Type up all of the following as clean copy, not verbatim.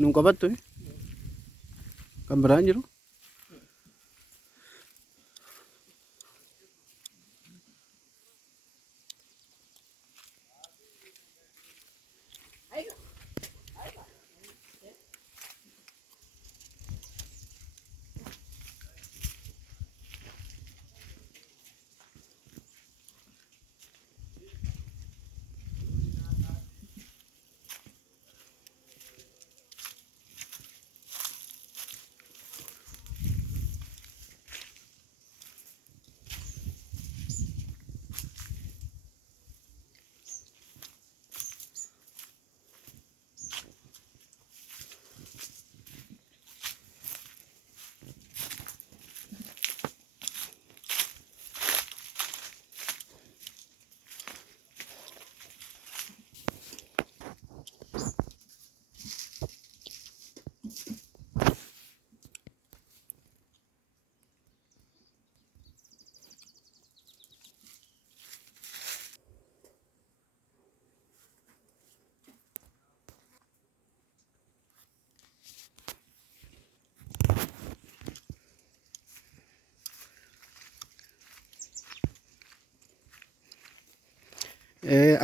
Nung kabat to eh. Kamerahan jiru.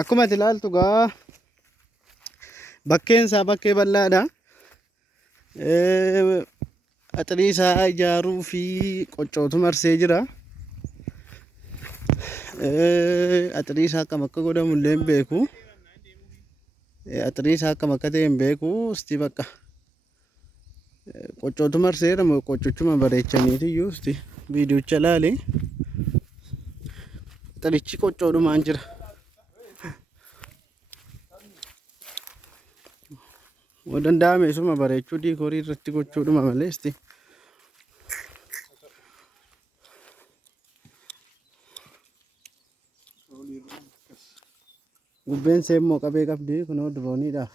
Akkuma ati ilaaltu gaa bakkeen isaa bakkee bal'aadha. Axirii isaa ijaaruu fi qoccootu marsee jira. Axirii isaa akkam akka godhamu illee hin beeku. Axirii isaa akkam akka ta'e hin beeku. Isti bakka qoccootu marseera moo qoccochuma bareechaniiti iyyuu isti viidiyocha ilaali. Axirichi qoccoodhumaan jira. Danda'ame isuma bareechuu diikoorii irratti gochuudhuma malee isti gubbeen seemmoo qabee qabdi kunoo dirooniidhaaf.